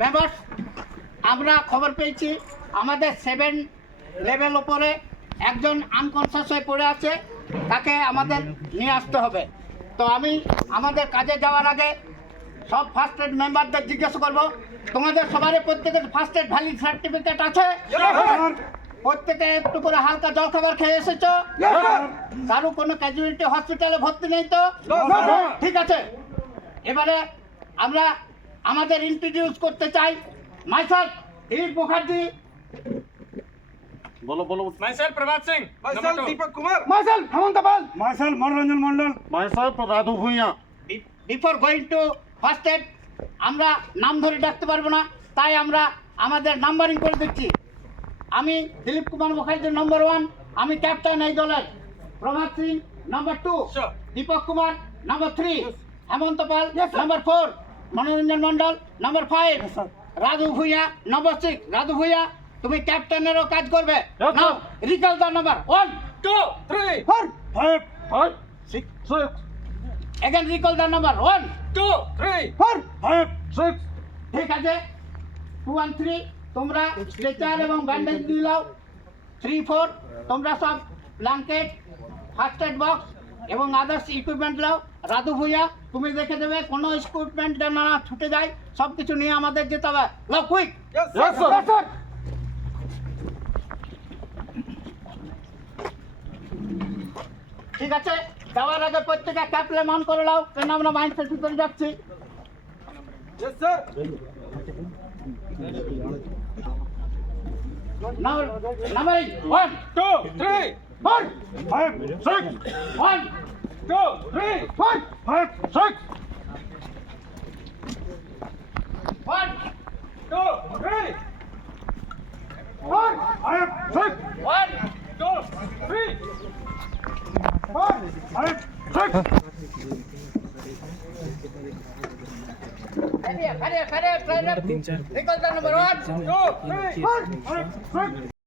Members, আমরা খবর পেয়েছি আমাদের 7 লেভেল উপরে একজন আনকনসিয়াস হয়ে পড়ে আছে, তাকে আমাদের নিয়ে আসতে হবে। তো আমি আমাদের কাজে যাওয়ার আগে সব ফার্স্ট এড মেম্বারদের জিজ্ঞাসা করব, তোমাদের সবারই প্রত্যেকের ফার্স্ট এড ভ্যালিড সার্টিফিকেট আছে? প্রত্যেকে একটু করে হালকা জল খাবার খেয়ে এসেছো? কারো কোনো ক্যাজুয়ালিটি হসপিটালে ভর্তি নেই তো? ঠিক আছে, এবারে আমরা আমাদের ইন্ট্রোডিউস করতে চাই। মাইসেলফ দিলীপ মুখার্জি। बोलो बोलो। Myself Prabhat Singh. Myself Deepak Kumar। Myself Hemanta Pal. Myself Manoranjan Mandal. myself Radhu Bhuya. Before going to first aid আমরা নাম ধরে ডাকতে পারবো না, তাই আমরা আমাদের নাম্বারিং করে দিচ্ছি। আমি দিলীপ কুমার মুখার্জি নম্বর 1, আমি ক্যাপ্টেন এই দলের। প্রভাত সিং নম্বর 2, Sure. দীপক কুমার নম্বর 3, হেমন্ত পাল নম্বর 4, মনোরঞ্জন মন্ডল নম্বর 5, রাধু ভূঁইয়া নম্বর 6। রাধু ভূঁইয়া, তুমি ক্যাপ্টেনেরও কাজ করবে। নাও recall the number 1 2 3 4 5 5 6 6 again recall the number 1 2 3 4 5 6। ঠিক আছে, 2 1 3 তোমরা স্ট্রেচার এবং ব্যান্ডেজ দিয়ে নাও। 3 4 তোমরা সব ব্ল্যাঙ্কেট, ফার্স্ট এড বক্স এবং আদার্স ইকুইপমেন্ট নাও। রাধু ভূঁইয়া, তুমি দেখে দেবে কোনো ইকুইপমেন্ট যেন না ছুটে যায়, সব কিছু নিয়ে আমাদের যেতে হবে। নাও কুইক। Yes, Yes, sir. ঠিক আছে, যাওয়ার আগে প্রত্যেকে ক্যাপলে মান করে নাও, কেন আমরা মাইন্ডসেট ভিতরে যাচ্ছি। Yes, sir। Now numbering 1 2 3 4 5 6 1 2 3 4 5 6 1 2 3 4 5 6 1 2 3 4 5 6 Ready, ready, ready, ready. Recall the number 1 2 3 5 6